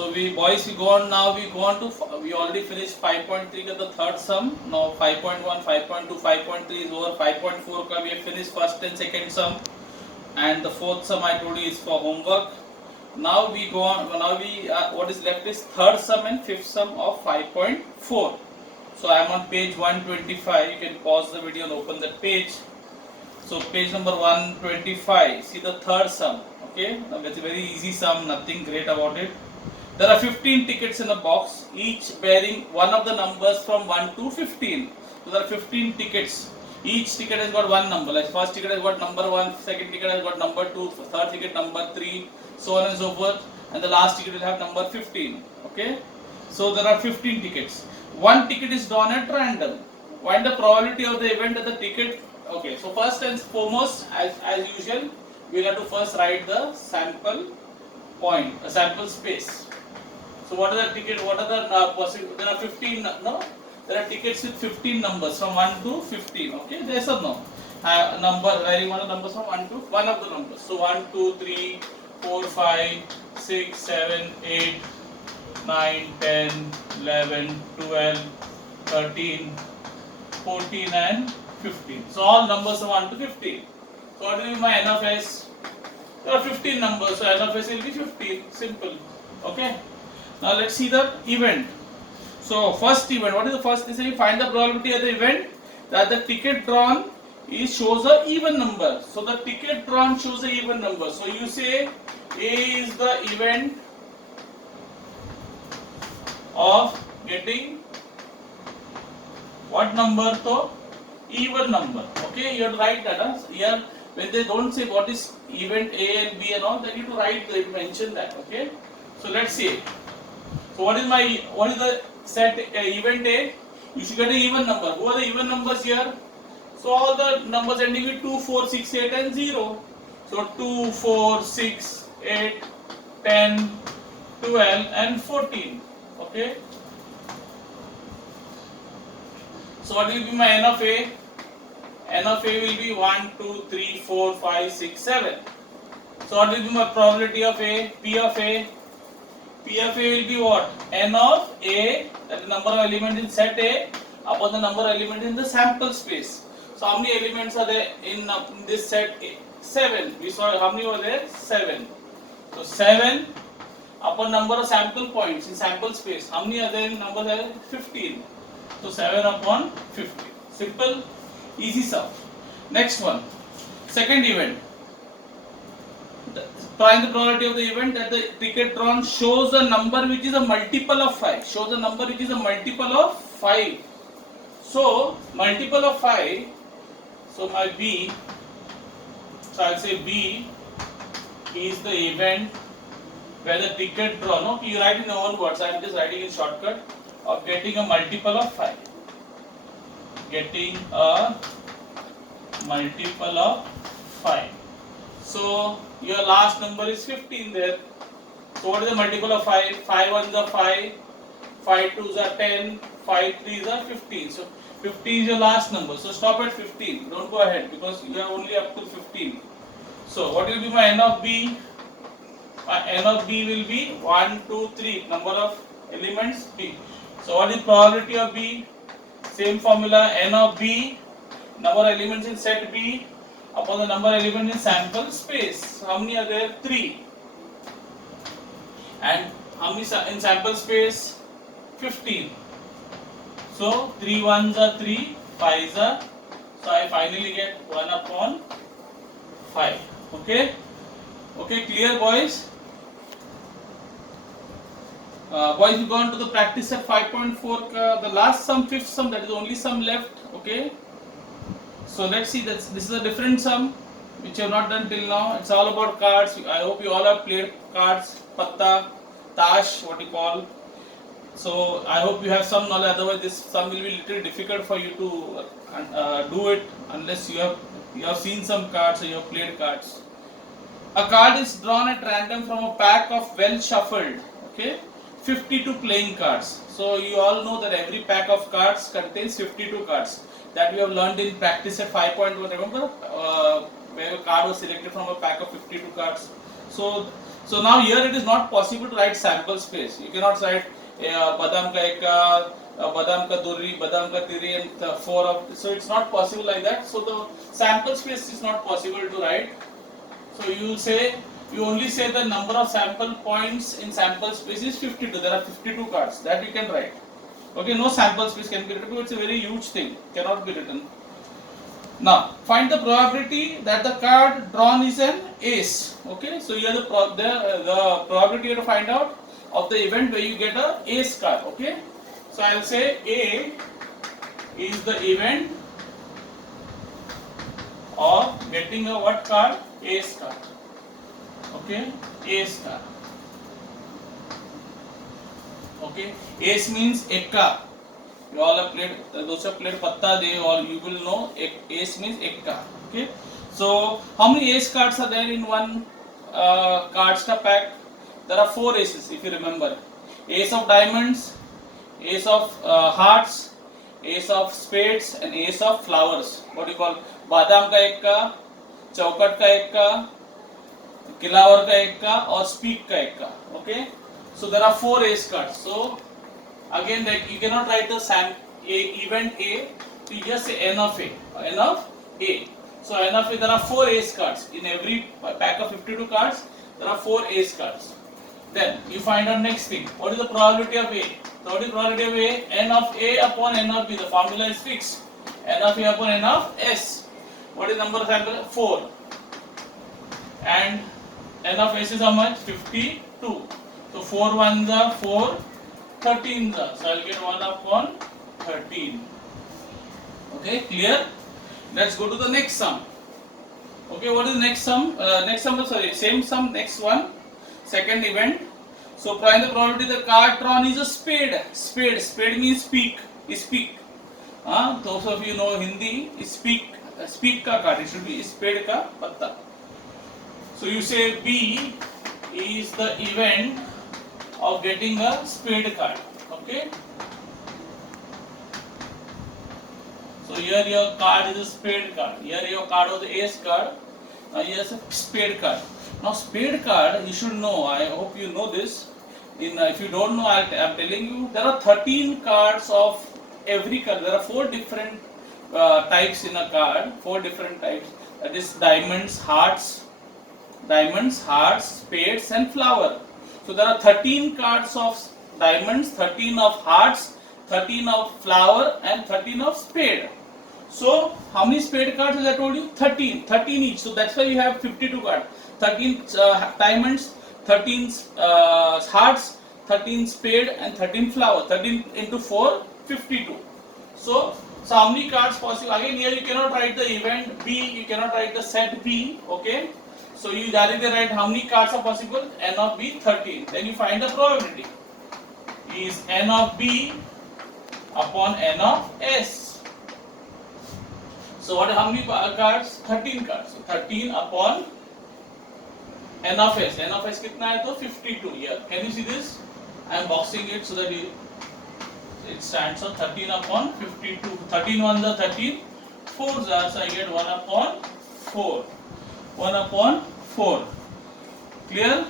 So we boys, we go on now. We go on to we already finished 5.3 ka the third sum. Now 5.1, 5.2, 5.3 is over. 5.4 ka we have finished first and second sum, and the fourth sum I told you is for homework. Now we go on. Now we what is left is third sum and fifth sum of 5.4. So I am on page 125. You can pause the video and open that page. So page number 125. See the third sum. Okay, now it's a very easy sum. Nothing great about it. There are 15 tickets in a box, each bearing one of the numbers from 1 to 15. So there are 15 tickets. Each ticket has got one number. Like first ticket has got number 1, second ticket has got number 2, third ticket number 3, so on and so forth. And the last ticket will have number 15. Okay. So there are 15 tickets. One ticket is drawn at random. Find the probability of the event that the ticket. Okay. So first and foremost, as usual, we have to first write the sample point, a sample space. So what are the ticket? What are the there are 15. No, there are tickets with 15 numbers from 1 to 15. Okay, yes or no? Number varying one of the numbers from 1 to one of the numbers. So 1, 2, 3, 4, 5, 6, 7, 8, 9, 10, 11, 12, 13, 14, and 15. So all numbers from 1 to 15. So what will be my N of S? There are 15 numbers, so N of S will be 15. Simple. Okay. Now let's see the event. So first event, what is the first? They say find the probability of the event that the ticket drawn shows a even number. So the ticket drawn shows a even number. So you say A is the event of getting what number? So even number. Okay, you have to write that. Here when they don't say what is event A and B and all, they need to write, they mention that. Okay. So let's see. So what is the set event A? You should get an even number. Who are the even numbers here? So all the numbers ending with 2, 4, 6, 8 and 0. So 2, 4, 6, 8, 10, 12 and 14. Okay. So what will be my N of A? N of A will be 1, 2, 3, 4, 5, 6, 7. So what will be my probability of A? P of A? P of A will be what? N of A, that is the number of elements in set A, upon the number of elements in the sample space. So how many elements are there in this set A? 7. We saw how many were there? 7. So 7 upon number of sample points in sample space. How many are there in numbers? Are 15. So 7 upon 15. Simple, easy sum. Next one. Second event. Find the probability of the event that the ticket drawn shows a number which is a multiple of 5. Shows a number which is a multiple of 5. So, multiple of 5. So, my B. So, I'll say B is the event where the ticket drawn. Okay, you write in your own words. I'm just writing in shortcut of getting a multiple of 5. Getting a multiple of 5. So your last number is 15 there. So what is the multiple of 5? 5 1s are 5, 5 2s are 10, 5 3s are 15. So 15 is your last number. So stop at 15. Don't go ahead because you are only up to 15. So what will be my N of B? My N of B will be 1, 2, 3. Number of elements B. So what is probability of B? Same formula, N of B, number of elements in set B upon the number of elements in sample space. How many are there? 3. And how many in sample space? 15. So 3 1s are 3, 5s are. So I finally get 1 upon 5. Okay? Okay, clear boys? Boys, we go on to the practice set 5.4. The last sum, fifth sum, that is the only sum left. Okay? So let's see, this is a different sum which you have not done till now. It's all about cards. I hope you all have played cards, patta, tash, what you call. So I hope you have some knowledge, otherwise this sum will be little difficult for you to do it unless you have seen some cards or you have played cards. A card is drawn at random from a pack of well shuffled, okay, 52 playing cards. So you all know that every pack of cards contains 52 cards. That we have learned in practice at 5.1. Remember where a card was selected from a pack of 52 cards. So So now here it is not possible to write sample space. You cannot write badam ka ekka, badam ka durri, badam ka tiri, and 4 of. So it's not possible like that. So the sample space is not possible to write. So you only say the number of sample points in sample space is 52. There are 52 cards that you can write. Okay, no sample space can be written. It's a very huge thing. Cannot be written. Now find the probability that the card drawn is an ace. Okay, so here the probability you have to find out of the event where you get a ace card. Okay, so I will say A is the event of getting a what card? Ace card. Okay, ace card. Okay, ace means ekka. You all have played, those have played patta, they all you will know ace means ekka. Okay, so how many ace cards are there in one cards ka pack? There are 4 aces if you remember. Ace of diamonds, ace of hearts, ace of spades, and ace of flowers. What do you call? Badam ka ekka, chaukat ka ekka, kilawar ka ekka, or speak ka ekka. Okay, so there are 4 ace cards. So again, like you cannot write the event A, you just say n of A. N of A. So n of A, there are 4 ace cards. In every pack of 52 cards, there are 4 ace cards. Then you find out next thing. What is the probability of A? So what is the probability of A? N of A upon N of B. The formula is fixed. N of A upon N of S. What is number of samples? 4. And N of S is how much? 52. So 4 ones are 4. 13 so I'll get 1 upon 13. Okay, clear? Let's go to the next sum. Okay, what is the next sum? Same sum, next one. Second event. So find the probability the card drawn is a spade. Spade means speak. Speak. Those of you know Hindi, speak. Speak ka card. It should be spade ka patta. So you say B is the event of getting a spade card. Okay, so here your card is a spade card. Here your card was the ace card. Now here is a spade card. Now spade card you should know. I hope you know this. If you don't know, I am telling you there are 13 cards of every color. There are 4 different types in a card. 4 different types. That is diamonds, hearts, spades, and flower. So there are 13 cards of diamonds, 13 of hearts, 13 of flower, and 13 of spade. So how many spade cards as I told you? 13 each. So that's why you have 52 cards. 13 diamonds, 13 hearts, 13 spade, and 13 flower. 13 into 4, 52. So how many cards possible? Again here you cannot write the event B, you cannot write the set B. Okay. So you directly write how many cards are possible? N of B 13. Then you find the probability. Is N of B upon N of S. So what? How many cards? 13 cards. So 13 upon N of S. N of S कितना है तो 52 here. Can you see this? I am boxing it so that it stands on 13 upon 52. 13 ones are 13. 4s are, so I get 1 upon 4. 1 upon 4. Clear?